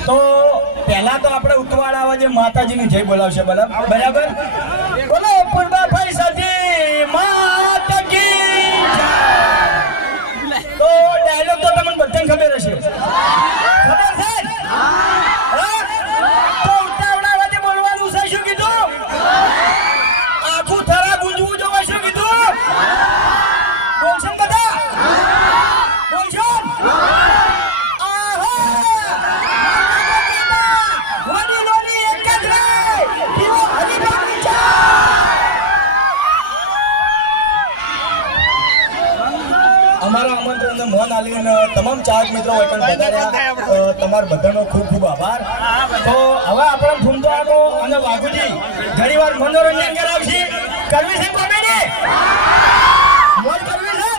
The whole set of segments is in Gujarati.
તો પહેલા તો આપણે ઉતવાળ આવે છે માતાજીની જય બોલાવશે બરાબર? મોજ કરવી છે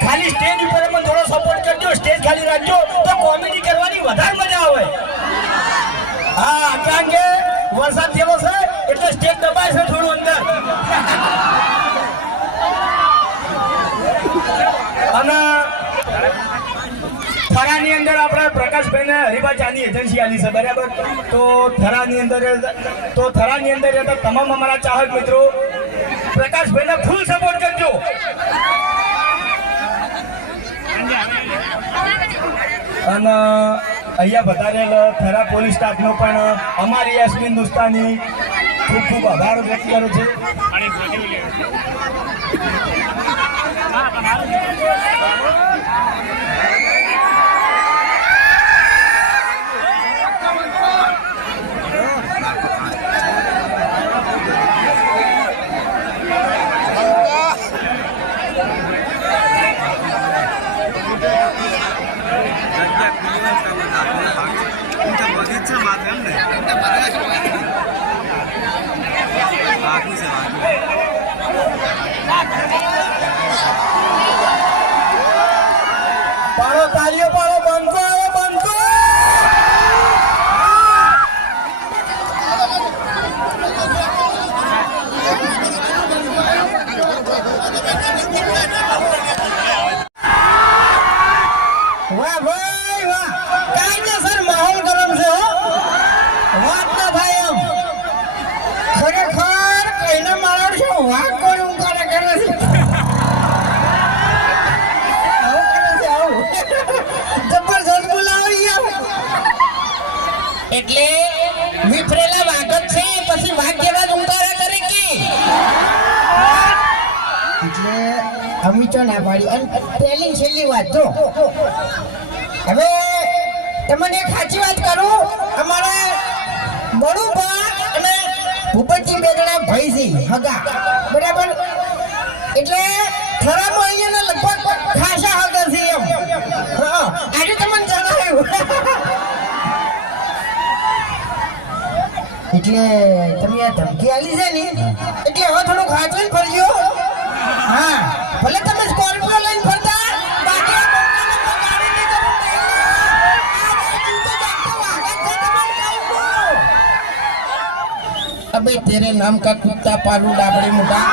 ખાલી સ્ટેજ ઉપર એમાં થોડો સપોર્ટ કરજો સ્ટેજ ખાલી રાખજો તો કોમેડી કરવાની વધારે મજા આવે હા કારણ કે વરસાદ જેવો છે એટલે સ્ટેજ દબાય છે થોડું અંદર અને થરાની અંદર આપણે પ્રકાશભાઈને હરિભા એજન્સી આલી છે, બરાબર? તો થરાની અંદર તો થરાની અંદર રહેતા તમામ અમારા ચાહક મિત્રો, પ્રકાશભાઈને ફૂલ સપોર્ટ કરજો. અને અહીંયા વધારેલ થરા પોલીસ સ્ટાફનો પણ અમારી યાસ્મીન દુસ્તાની ખૂબ ખૂબ આભાર વ્યક્ત કરું છું. પાડો તાળીઓ પાડો બંકો આવે બંકો પાડી અને પહેલી છેલ્લી વાત જો. હવે તમને એક સાચી વાત કરું, અમારા બળુભા અને ભૂપતજી બે જણા ભાઈ છે હગા. બરાબર? એટલે થરામાં અહીંયા લગભગ ખાસા હગા છે એમ. હા. આજે તમને જણાવ્યું એટલે તમે આ ધમકી આલી છે ને? એટલે હવે થોડું ખાચવીને ફરજો. હા. ભલે તમે સ્કોર્પિયો લઈને ફરતા. અબે તેરે નામ કા કુત્તા પાલુ ડાબડે મોટા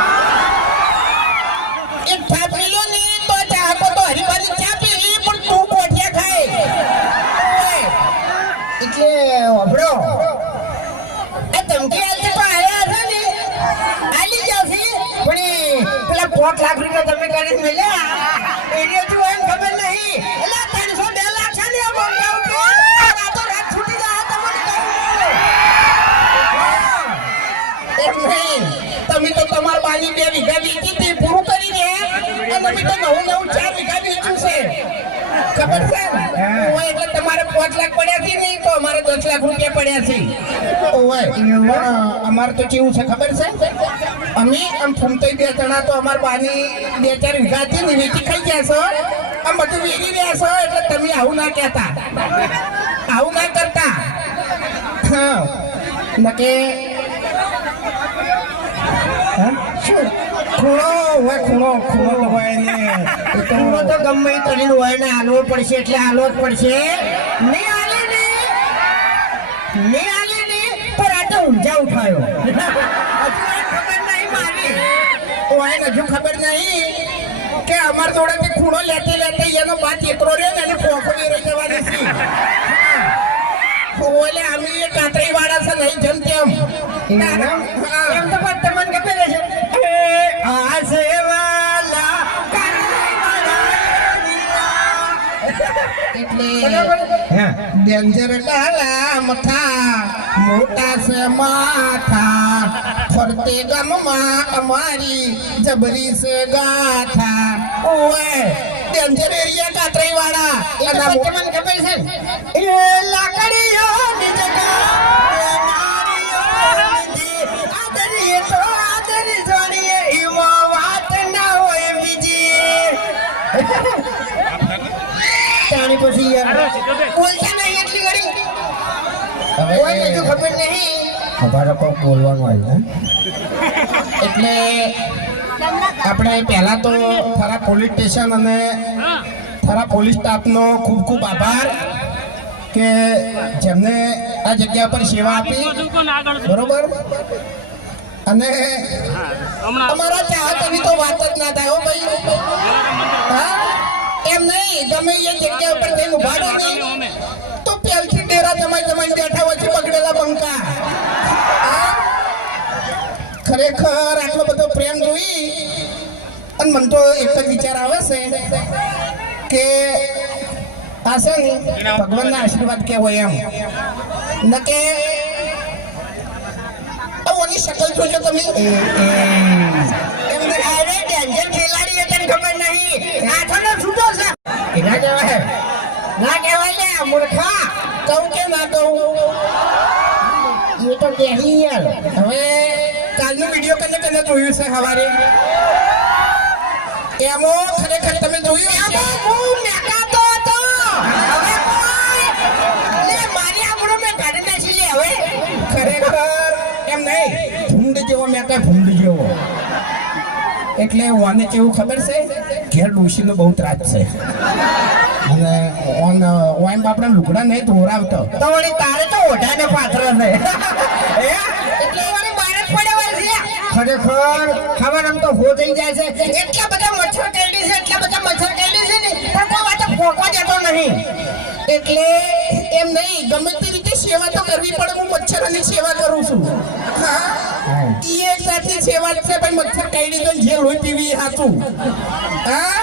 પેલા લાખ રૂપિયા તમે કરી મેલ્યા. એને હજુ એમ ખબર નહીં. એટલે ત્રણસો બે લાખ છે ને તો તમે તો તમાર બાની બે વીઘા વેચી હતી પૂરું કરી દે. અને તો નવું નવું ચાર વીઘા વેચ્યું છે. ખબર છે? એટલે તમારે પાંચ લાખ પડ્યા છે નહીં, તો અમારે દસ લાખ રૂપિયા પડ્યા છે. ઓય અમારે તો કેવું છે ખબર છે? અમે આમ ફૂમતાઈ બે જણા તો અમાર બાની બે ચાર વીઘા ને, વેચી ખાઈ ગયા છો. આમ બધું વેરી રહ્યા છો, એટલે તમે આવું ના કહેતા. આવું ના કરતા. હા. નકે શું? ખૂણો હોય, ખૂણો ખૂણો હોય ને. ખૂણો તો ગમે કરીને હોય ને, હાલવો પડશે એટલે હાલવો જ પડશે. નહીં હાલે ને. નહીં હાલે ને. પણ આ તો ઊંઝા ઉઠાયો. હજુ આ ખબર નહીં મારી. ઓય હજુ ખબર નહીં કે અમાર જોડેથી ખૂણો લેતે લેતે એનો બાદ એકરો રે ને એને પોખડી રહી જવાની છે ઓલે અમે એ કાતરી વાળા છે નહીં જેમ તેમ. એમ તો પણ તમને ખબર છે. એ આ સેવાલા એટલે ડેન્જર ડાલા મથા મોટા છે માથા. ફરતે ગામમાં અમારી જબરી છે ગાથા. ઓએ ડેન્જર એરિયા કાતરાઈ વાળા એ તો ખબર છે? એ લાકડીઓ ની જગા નહીં એટલી ઘડી કોઈ હજુ ખબર નહીં ખબર કોઈ બોલવાનું આવ્યું એટલે આપણે પહેલા તો થરા પોલીસ સ્ટેશન અને થરા પોલીસ સ્ટાફનો ખૂબ ખૂબ આભાર કે જેમને આ જગ્યા પર સેવા આપી. બરોબર? અને અમારા ચાહકોની તો વાત જ ના થાય હો ભાઈ. હા? એમ નહીં તમે એ જગ્યા ઉપર જઈને ઊભા રહો ને તો પેલથી ડેરા જમાઈ જમાઈ બેઠા વચ્ચે પકડેલા બંકા. ખરેખર આટલો બધો પ્રેમ જોઈ અને મને તો એક જ વિચાર આવે છે કે આ છે ભગવાન ભગવાનના આશીર્વાદ કેવો એમ. ન કે ઓની શકલ જોજો તમે. એમ અરે ડેન્જર ખેલાડી એ તને ખબર નહીં. હાથોનો છૂટો છે. ના કહેવાય. ના કહેવાય લે મૂર્ખા. કહું કે ના કહું? એ તો યાર હવે કાલનો વીડિયો કને કને જોયું છે સવારે? એમો ખરેખર તમે જોયું? એમાં હું મેકાતો હતો. હવે કોઈ? લે મારી આબરૂ મેં કાઢી નાખી લે હવે. ખરેખર એમ નહીં ભૂંડ જેવો મેટા ભૂંડ જેવો. એટલે ઓને કેવું ખબર છે? ઘેર ડોશીનો બહુ ત્રાસ છે. અને ઓન ઓન બાપડા લુગડા નહીં ધોરાવતો તો વળી તારે તો ઓઢાને પાત્ર છે. ખરેખર ખબર આમ તો હો થઈ જાય છે. એટલા બધા મચ્છર કેડી છે એટલા બધા મચ્છર કેડી છે. પણ કોઈ વાતે ફોકવા જતો નહીં. એટલે એમ નહીં ગમે તે રીતે સેવા તો કરવી પડે હું મચ્છરોની સેવા કરું છું. એ સાથે સેવા છે પણ મચ્છર કાઢી દો જે લોહી પીવી એ હા?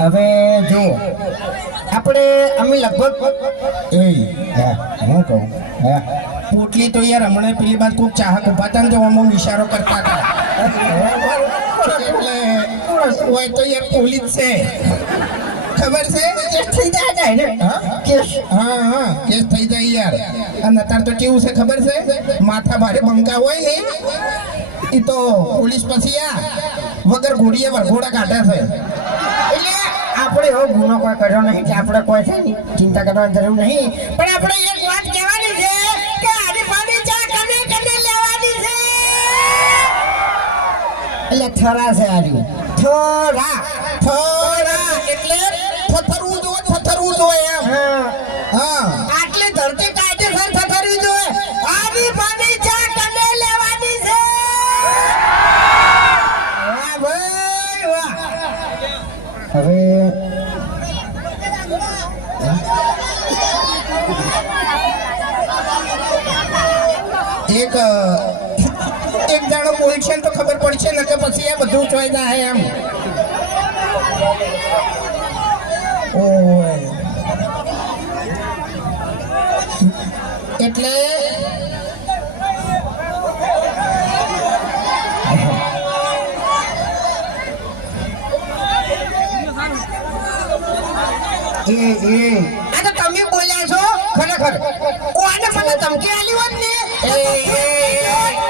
હવે જો આપણે અમે લગભગ એ હા હું કહું હા. પોટલી તો યાર હમણાં પેલી બાદ કોઈ ચાહક ઊભા હતા ને તો અમુક ઇશારો કરતા હતા. હોય તો યાર પોલીસ છે. ખબર છે? કેસ થઈ જાય ને હા? કેસ? હા હા કેસ થઈ જાય યાર. અને અત્યારે તો કેવું છે ખબર છે? માથા ભારે બંકા હોય ને એ તો પોલીસ પછી આ વગર ઘોડીએ વરઘોડા કાઢે છે. એટલે આપણે એવો ગુનો કોઈ કર્યો નહીં કે આપણે કોઈ છે ચિંતા કરવાની જરૂર નહીં. પણ આપણે એક વાત કહેવાની છે કે આની પાણી ચા કને કને લેવાની છે? એટલે થરા છે આર્યું થરા થોડા એટલે થથરવું જોઈએ થથરવું જોઈએ એમ. હા. હા. આટલી ધરતી કાયદેસર થથરવી જોઈએ આની પાણી ચા કને લેવાની છે. વાહ ભાઈ વાહ. હવે બોલશે તો ખબર પડશે ને પછી એ બધું જોઈ જાય એમ. એટલે આ તમે બોલ્યા છો ખરેખર. કોને મને ધમકી આલી હોત ને?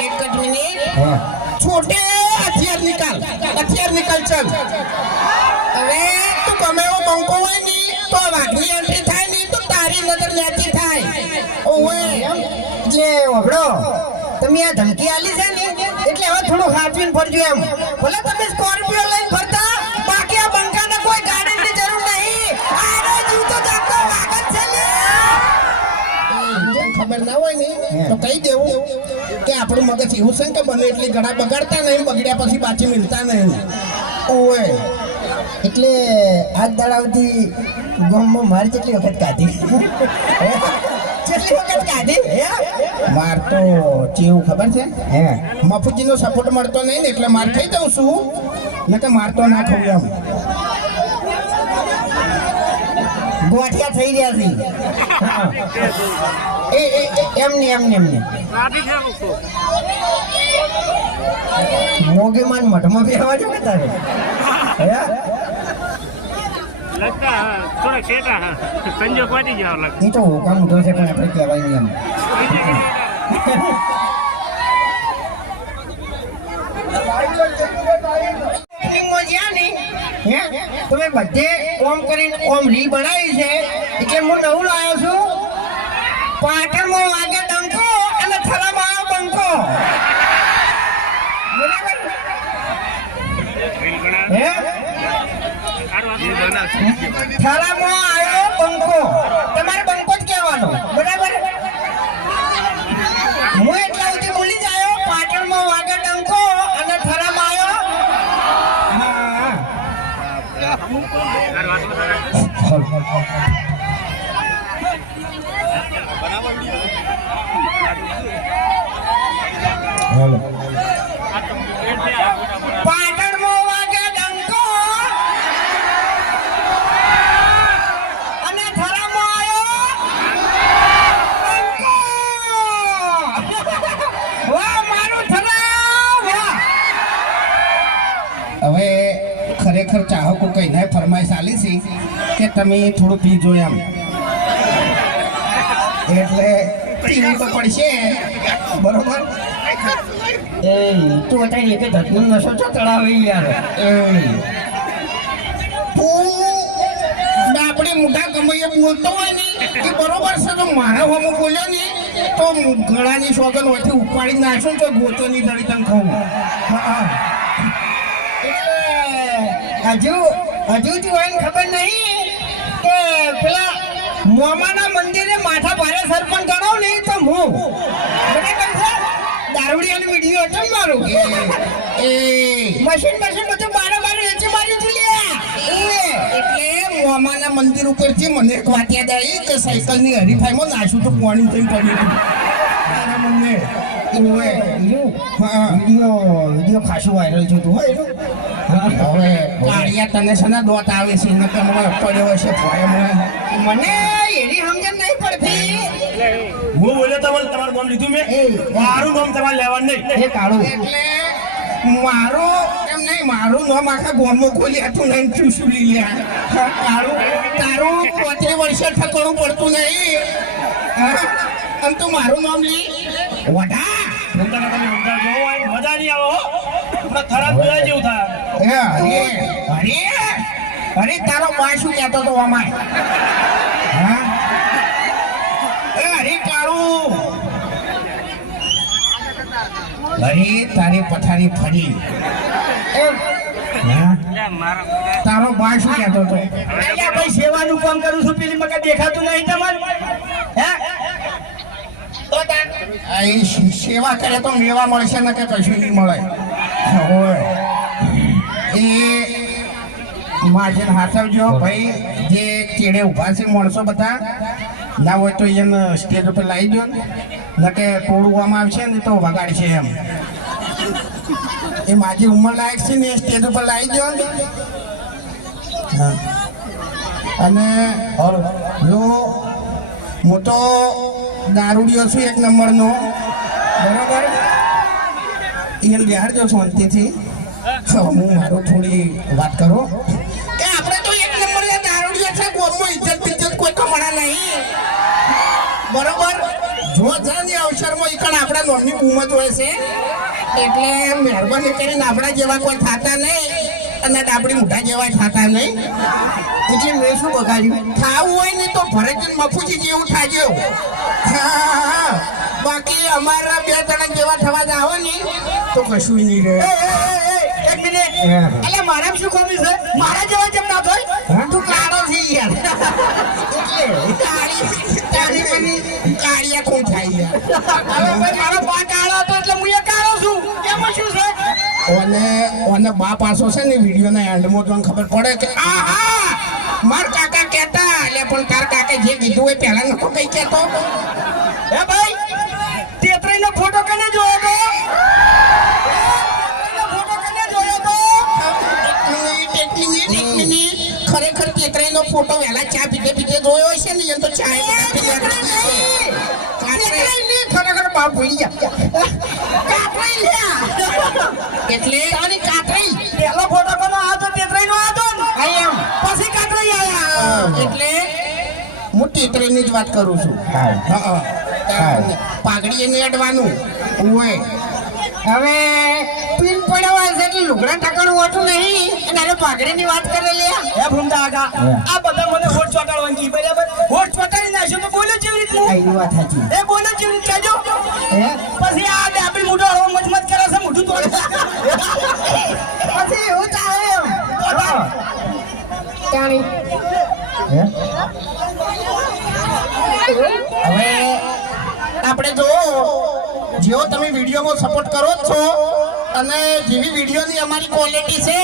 એક જ મિનિટ. છોટે હથિયાર નિકાલ. હથિયાર નિકાલ ચલ. હવે તું ગમે એવો બંકો હોય ને તો વાઘની એન્ટ્રી થાય ને તો તારી નજર ન્યાથી થાય. ઓવે જે ઓભળો તમે આ ધમકી આલી છે ને એટલે હવે થોડું ખાચવીને ફરજો એમ. ભલે તમે સ્કોર્પિયો લઈને ફરતા બાકી આ બંકાને કોઈ ગાડીની જરૂર નહીં. આનો જીવ તો જાગતો વાગ છે ને. ખબર ના હોય ને તો કહી દેવું. કે આપણું મગજ એવું છે કે બને એટલી ગળા બગાડતા નહીં, બગડ્યા પછી પાછી મિલતા નહીં. ઓવે. એટલે આજ દાડાવથી ગામમાં મારી કેટલી વખત કાઢી. માર તો કેવું ખબર છે? હે? મફુજીનો સપોર્ટ મળતો નહીં ને, એટલે માર ખાઈ દઉં છું. ને કે મારતો ના ખાવું એમ. ગોઠિયા થઈ રહ્યા છે. એ એમની એમની એમની. મોગે માન મઠમાં બી આવવા જોઈએ તારે? તમે બધે ઓમ કરીને ઓમ રી બનાવી છે. એટલે હું નવું લાવ્યો છું. પાટણમાં વાગે ડંકો અને થલામાં આવ્યો બંકો થલામાં આવ્યો બંકો તમારે બંકો જ કહેવાનો. બરાબર? હું એટલા સુધી બોલી જાયો પાટણમાં વાગે ડંકો અને થરામાં આવ્યો. હા પાટણમાં વાગે ડંકો અને થરામાં આવ્યો બંકો. વાહ મારું થરા વાહ હવે ખરેખર કહીને ફરમાઈશ આલી છે કે તમે થોડું પીજો એમ. એટલે પીવું તો પડશે. બરોબર? એ તું અત્યારે એક ધતનું નશો છો ચડાવે યાર? એ આપણે મોટા ગમૈયે બોલતો હોય ને એ બરોબર છે તો મારા હોમો બોલ્યો ને તો ગળાની સોગન હોયથી ઉપાડી નાખશું તો ગોતો ની દળી તને ખાવું હા. હજુ હજુ એને ખબર નહીં કે પેલા મોમાના મંદિરે માથા ભારે સરપંચ ગણો નહીં તો હું. દારૂડિયાનો વીડિયો હતો મારું? એ મશીન મશીન બધું બારે બારે વેચી મારી એટલે મોમાના મંદિર ઉપરથી મને એક વાત યાદ આવી કે સાયકલની હરીફાઈમાં નાશું તો પાણી થઈ પડ્યું તારા મને વીડિયો ખાસું વાયરલ થયું હતું હો એનું હવે કાળિયા તને છે ને દોત આવે છે ને કે મને પડ્યો હશે મને. એની સમજણ નહીં પડતી. હું બોલ્યો તમારે તમારું નામ લીધું મેં? મારું નામ તમારે લેવાનું નહીં. એ કાળું. એટલે મારું એમ નહીં મારું નામ આખા ગોમમાં ખોલી હતું નહીં ચૂસુલી લ્યા તારું તારું પોતે વર્ષે ઠકણું પડતું નહીં. હા? આમ તું મારું નામ લી. હોય, મજા નહીં આવો હમણાં ખરાબ જેવું થાય. અરે અરે અરે, તારો બા શું કહેતો તો અમાય હા? અરે કાળું અરે, તારી પથારી ફરી. તારો બા શું કહેતો હતો? અલ્યા ભાઈ, સેવાનું કામ કરું છું, પેલી મકા દેખાતું નહીં તમારું હે? સેવા કરે તો મેવા મળશે ને કે કશું નહીં મળે? માર્જિન હાથવજો. ભાઈ જે કેડે ઊભા છે માણસો બધા. ના હોય તો એને સ્ટેજ ઉપર લાવી દો. ને કે તોડવામાં આવશે ને તો વગાડશે એમ. એ માજી ઉંમર લાયક છે ને એ સ્ટેજ ઉપર લાવી દો. હા. અને જો હું તો દારૂડિયો છું એક નંબરનો. બરાબર? એને બિહારજો શાંતિથી. હવે હું મારું થોડી વાત કરું. નોમની બૂમત હોય છે. એટલે મહેરબાની કરીને આપણા જેવા કોઈ થતા નહીં અને ડાબડી મોટા જેવા થતા નહીં. એટલે મેં શું બગાડ્યું? ખાવું હોય ને તો ભરતજી મફુજી જેવું થાજો. બાકી અમારા બે ત્રણ જેવા થવા જ આવો ને તો કશું નહીં રહે. એક મિનિટ. એટલે મારા શું કોમી છે? મારા જેવા જેમ ના છે યાર કાળિયા કોણ થાય યાર હવે ભાઈ મારો બા કાળો હતો એટલે હું એ કાળો છું. શું છે? ઓને ઓને બા પાસો છે ને વિડીયોના એન્ડમાં તો ખબર પડે કે આ હા માર કાકા કહેતા એટલે પણ તાર કાકે જે કીધું હોય પહેલા નતો કઈ કહેતો. હે ભાઈ ફોટો વેલા ચા પીતે પીતે જોયો છે ને એમ તો ચા ખરેખર બાપ ભૂલી ગયા. કાતરાઈ લ્યા. એટલે તારી કાતરાઈ પહેલો ફોટો કોનો આ તો નો આ તો ને. પછી કાતરી આયા એટલે હું તેતરાઈની જ વાત કરું છું. હા. પાઘડી એને અડવાનું ઓય હવે લુગડા ઠકાણું હોતું નહીં. અને હવે પાઘડીની વાત કરેલી આ. હે ભૂમતા આગા આ બધા મને હોટ ચોટાડવાની કી બરાબર? હોટ ચોટાડી નાખ્યો તો બોલો જેવી રીતે? આ વાત સાચી. એ બોલો જેવી રીતે? કહેજો હે? પછી આ ડાબી મોઢો હળવો મચમચ કરે છે મોઢું તોડે. પછી એવું ચાલે તાણી હે. હવે આપણે જો જેવો તમે વિડીયોમાં સપોર્ટ કરો છો અને જેવી વિડીયોની અમારી ક્વોલિટી છે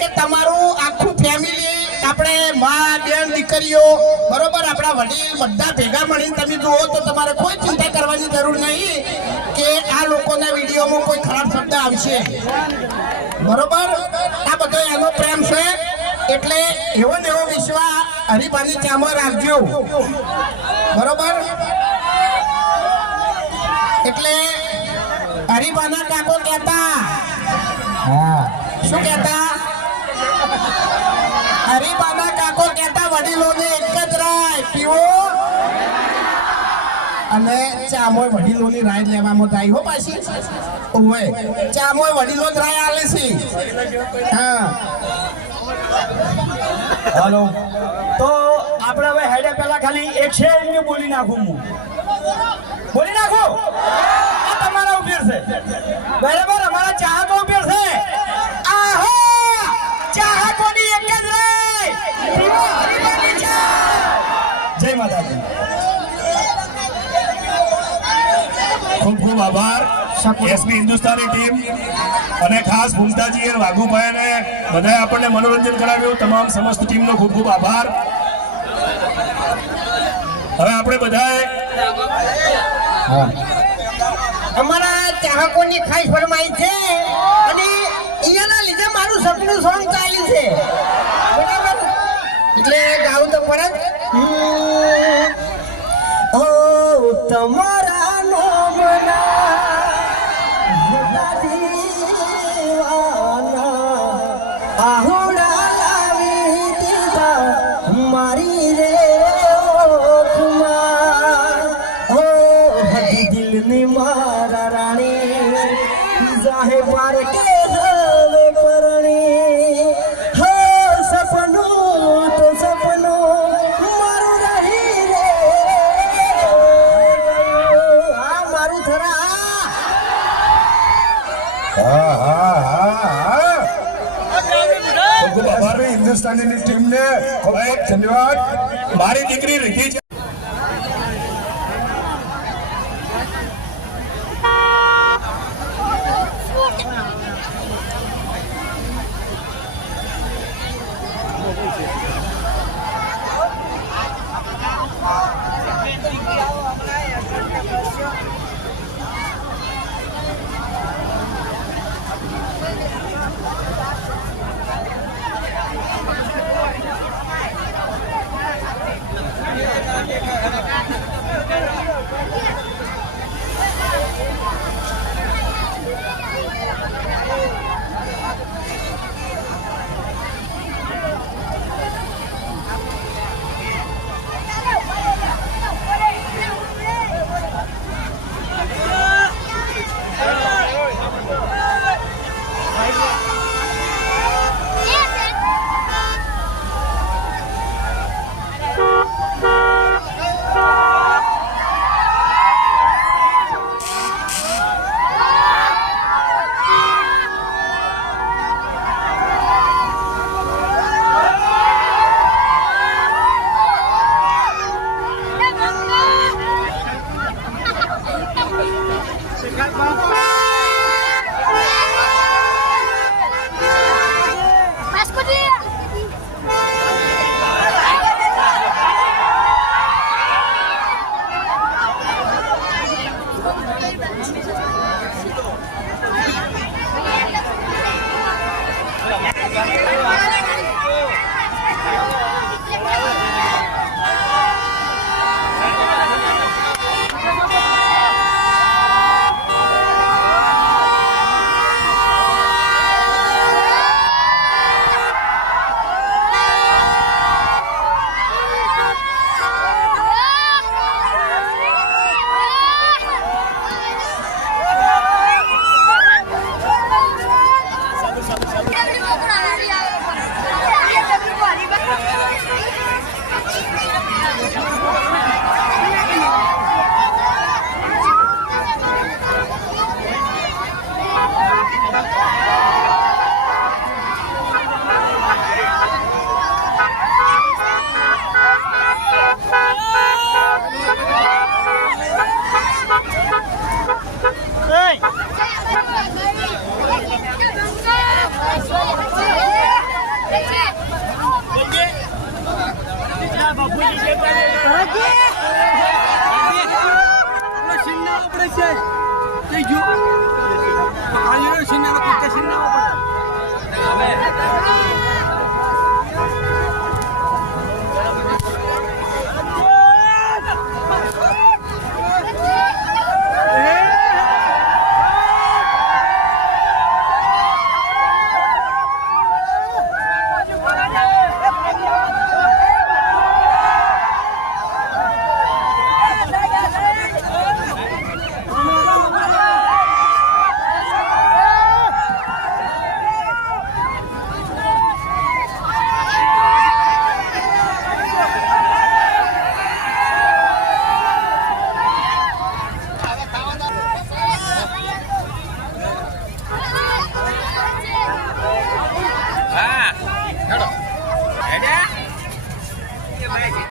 કે તમારું આખું ફેમિલી આપણે મા, બેન, દીકરીઓ, બરોબર, આપણા વડીલ, બધા ભેગા મળીને તમે જુઓ તો તમારે કોઈ ચિંતા કરવાની જરૂર નહીં કે આ લોકોના વિડીયોમાં કોઈ ખરાબ શબ્દ આવશે. બરોબર? આ બધો એનો પ્રેમ છે. એટલે એવો ને એવો વિશ્વા હરિભાની ચામો રાખજો. બરોબર? એટલે હરિભાના કાકો કહેતા શું કહેતા? હરિભાના કાકો કહેતા, વડીલોને એક જ રાય, પીવો. અને ચામોય વડીલોની રાય લેવામાં થાય, હો પાછી. ઓય ચામોય વડીલો જ રાય આલે છે. હા. હાલો. તો આપણે હવે હેડે પહેલા ખાલી એક છે, એમને બોલી નાખું હું. બોલી નાખું? આ તમારા ઉપેર છે. બરાબર, અમારા ચાહકો માતાજી ખૂબ ખૂબ આભાર. એસપી હિન્દુસ્તાની ટીમ અને ખાસ ભૂમતાજી અને વાઘુભાઈ ને બધાએ આપણને મનોરંજન કરાવ્યું. તમામ સમસ્ત ટીમનો ખૂબ ખૂબ આભાર. હવે આપણે બધાએ અમારા ચાહકોની ખાસ ફરમાઈ છે અને એના લીધે મારું સપનું સોંગ ચાલ્યું છે. બરાબર? એટલે ગાવું તો પડે. ઓ તમારા નોમના ખૂબ ખૂબ ધન્યવાદ. મારી દીકરી રીતિ